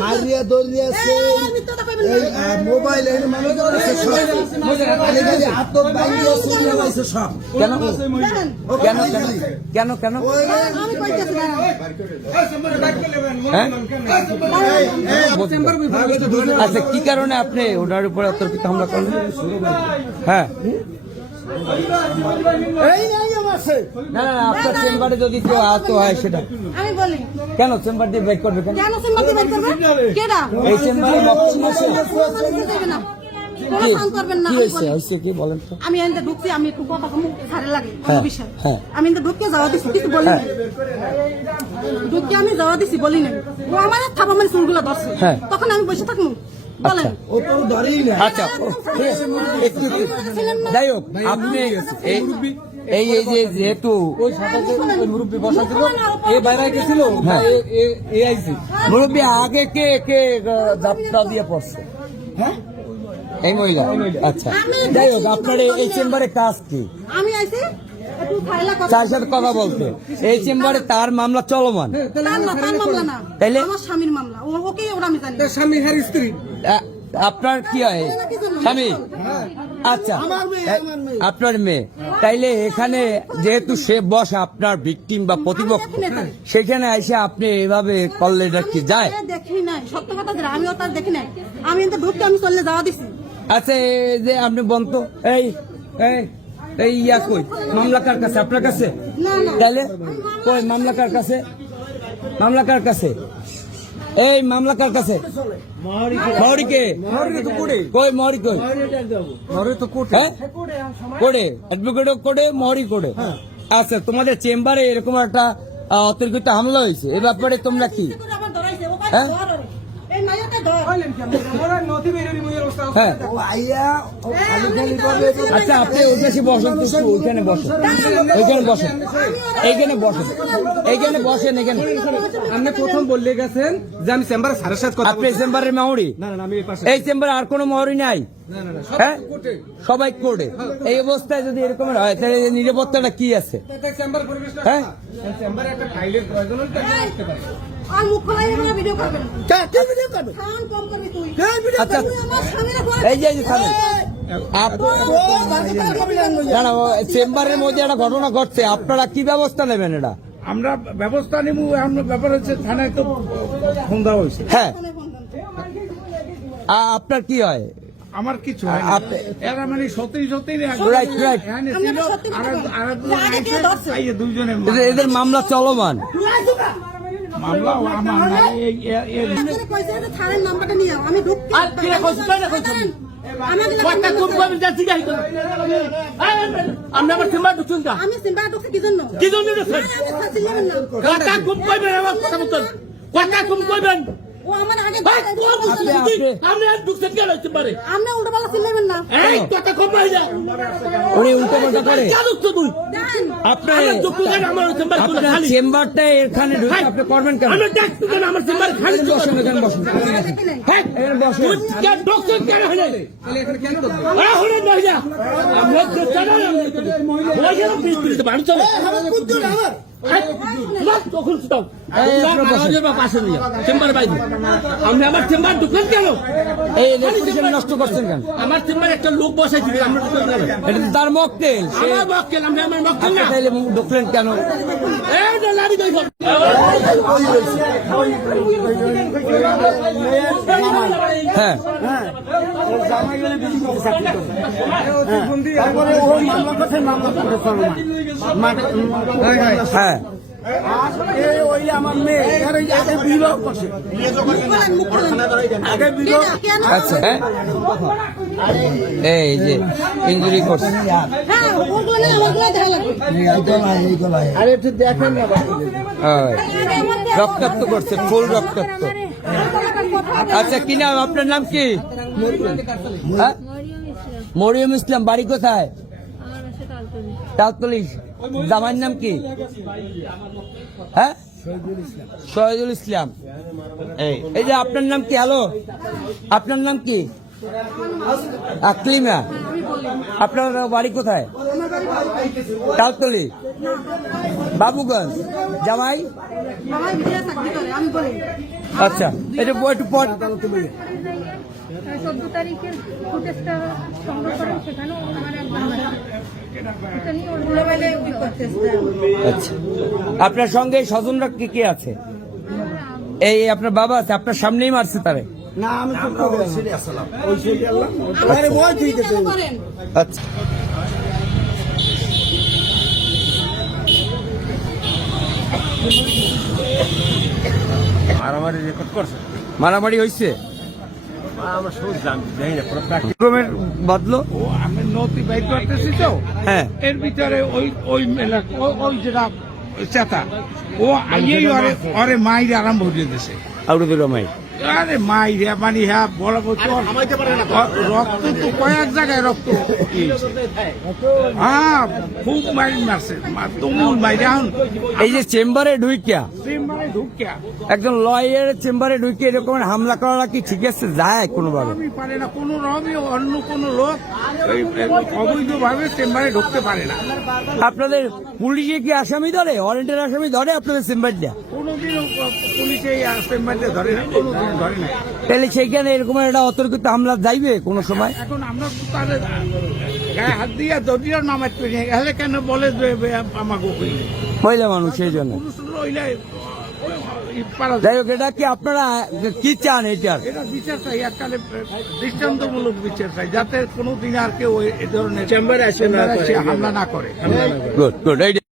মারিয়া দলিয়াছে এই মোবাইল এই মানুষ আছে সব। কেন? কেন কেন? কেন কেন? ওই আমি কইতেছি না আচ্ছা কি কারণে আপনি ওনার উপরে অতর্কিত হামলা করলেন? হ্যাঁ। এই এই আছে না না না, আপনার চেম্বারে যদি কেউ আহত হয় সেটা। আমি বলি। কেন চেম্বার দিয়ে ব্রেক করবে কেন? কেন সিম্বাকে বের করবে? কেডা? এই চেম্বারে বক্সিং আছে না। আমি হয়েছে? কি? বলেন আমি এনতে ঢুকছি আমি একটু কথা কম লাগে হ্যাঁ, বিষয়। হ্যাঁ। আমি এনতে ঢুকে যাওয়া দিছি কিছু বলি নাই। ঢুকে আমি যাওয়া দিছি বলি নাই। ও আমার থাবা মানে চুলগুলো ধরছে। হ্যাঁ। তখন আমি বসে থাকব। আচ্ছা। ও তো ধরেই না আচ্ছা একটু একটু- যাই হোক আপনি এই এই এই যে যেহেতু মুরব্বী বসা ছিল এ বাইরে গেছিল হ্যাঁ। এ- মুরব্বী আগে কে কে যাত্রা দিয়ে পড়ছে? হ্যাঁ? এই মহিলা। আচ্ছা। যাই হোক আপনার এই- চেম্বারে কাজ কি? আমি আইছি তার সাথে কথা বলতে। এই চেম্বারে তার মামলা চলমান। তার না তার মামলা না। তাইলে? আমার স্বামীর মামলা। ও ওকে ওরা আমি জানি তার স্বামী হ্যার স্ত্রী। আ- আপনার কি হয়? স্বামী? আচ্ছা। আপনার মেয়ে। তাইলে এখানে যেহেতু সে বস আপনার ভিকটিম বা প্রতিপক্ষ সেখানে এসে আপনি এভাবে করলে এটা কি যায়? আমি দেখি নাই। সত্য কথা আমিও তার দেখি নাই। আমি ঢুকতে আমি চলে যাওয়া দিছি। আচ্ছা এই যে আপনি বন্ত এই এই। এই ইয়া কই? মামলা কার কাছে আপনার কাছে? তাহলে কই মামলা কার কাছে? মামলা কার কাছে? এই মামলা কার কাছে কই মহরি কই? তো কোর্ট মহরি কোড়ে? আচ্ছা তোমাদের চেম্বারে এরকম একটা অতর্কিত হামলা হয়েছে। এ ব্যাপারে তোমরা কি? হ্যাঁ? আচ্ছা আপনি ওই পাশে বসেন ওইখানে বসেন। ওইখানে বসেন। এইখানে বসেন। এইখানে বসেন এখানে আপনি প্রথম বললে গেছেন যে আমি চেম্বারে সাড়ে সাত কথা আপনি চেম্বারের মাহরি? না না আমি এই চেম্বারে আর কোনো মহরি নাই? না না না হ্যাঁ? সবাই কোর্টে। এই অবস্থায় যদি এরকম হয় তাহলে নিরাপত্তাটা কি আছে? হ্যাঁ? আর মুখ খোলাই ভিডিও কে ভিডিও করবে? খান কম করবি তুই। কে ভিডিও আচ্ছা। এই যে থামেন। চেম্বারের মধ্যে একটা ঘটনা ঘটছে। আপনারা কি ব্যবস্থা নেবেন এটা? আমরা ব্যবস্থা নেব এখন ব্যাপার হচ্ছে থানায় তো ফোন দেওয়া হয়েছে। হ্যাঁ। আপনার কি হয়? আমার কিছু হয় এরা মানে সত্যি সত্যি এদের মামলা। চলমান। মামলা আমার থানার নাম্বারটা নিয়ে আমি ঢুকতে আমি আমার চেম্বার ঢুকছেন আমি সিম্বা ঢুকছি কি জন্য? কি জন্য ঢুকছেন? আরে আমি ফাঁসি নেবেন না কয়টা খুব কইবেন আমার কথা খুব কইবেন ও আমার আগে আপনি- আপনি- আমি ঢুকছেন কেন চেম্বারে আপনি উল্টো পাল্টা না। এই উল্টো পাল্টা করে। তুই আপনি আমার কেন আমার আপনার চেম্বারটা এখানে ঢুকে আপনি করবেন কেন আমি ডাকছি কেন আমার চেম্বার খালি বসেন এখানে বসেন হ্যাঁ এখানে বসেন কে ঢুকছেন কেন হলে হ্যাঁ, আরে হলে না যা আমরা তো জানা না ওই যে পিস্তুলিতে বাড়ি চলে তখন স্টপ পাশে নিয়ে চেম্বার বাইরে আমি আমার চেম্বার ঢুকেন কেন? নষ্ট করছেন কেন? আমার চেম্বার একটা লোক আমরা এটা তার আমার আমার না? তাইলে ঢুকলেন হ্যাঁ। হ্যাঁ। কেন? আচ্ছা হ্যাঁ। এই যে ইঞ্জুরি করছে। হ্যাঁ ওগুলো নিয়ে আমারগুলো দেখা লাগবে আরে একটু দেখেন না হয়। রক্তাক্ত করছে ফুল রক্তাক্ত। আচ্ছা কি নাম? আপনার নাম কি? হ্যাঁ? মরিয়ম ইসলাম বাড়ি কোথায়? তালতলি। জামাইয়ের নাম কি? হ্যাঁ? শহীদুল ইসলাম। এই। এই যে আপনার নাম কি? হ্যালো? আপনার নাম কি? আকলিমা। আপনার বাড়ি কোথায়? তালতলি বাবুগঞ্জ। জামাই? আমার ভিডিও চাকরি করে আমি বলি। আচ্ছা এটা একটু পর চোদ্দ তারিখের ফুটেজটা সংগ্রহ করেন সেখানেও নিয়ে ওর আচ্ছা। আপনার সঙ্গে স্বজনরা কি কে আছে? এই আপনার বাবা আছে আপনার সামনেই মারছে তারে। না আমি চুপ করে আছি। ওই সাইডে আল্লাহ। আরে ভয় ঠিক আছে করেন? আচ্ছা। মারামারি রেকর্ড করছে? মারামারি হয়েছে বদলো? ও আমি নদী বাইর করতেছি তো হ্যাঁ। এর ভিতরে ওই ওই মেলা ওই যেটা চেতা ও ওরে ওরে মাইরে আরম্ভ হয়ে দিয়েছে। আউরুদুর রহমান। আরে মাইরে মানে হ্যাঁ বড় বছর রক্ত তো কয়েক জায়গায় রক্ত ইয়েছে। হ্যাঁ খুব মাইর মারছে। তুমুল মাইরে এখন এই যে চেম্বারে ঢুইকিয়া চেম্বারে ঢুকিয়া একজন লয়ের চেম্বারে ঢুকে এরকম হামলা করা কি ঠিক আছে? যায় কোনোভাবে? আমি পারে না কোনো রকমই অন্য কোনো লোক অবৈধভাবে চেম্বারে ঢুকতে পারে না। আপনাদের পুলিশে কি আসামি ধরে? ওয়ারেন্টের আসামি ধরে আপনাদের চেম্বারটা? কোনোদিনও পুলিশে এই চেম্বারে ধরে না কোনোদিন ধরে না তাহলে সেইখানে এরকম একটা অতর্কিত হামলা যাইবে কোনো সময়? এখন আমরা তাদের গায়ে হাত দিয়ে দরিয়ার নামাজ পেরি এলে কেন বলে যে আমাকে মহিলা মানুষ সেই জন্য। পুরুষ রইলে ই পারা যায়। যাই হোক এটা কি আপনারা কি চান এটার? এটা বিচার চাই এককালে দৃষ্টান্তমূলক বিচার চাই যাতে আর কেউ এ ধরনের চেম্বারে আসে হামলা না করে। Good good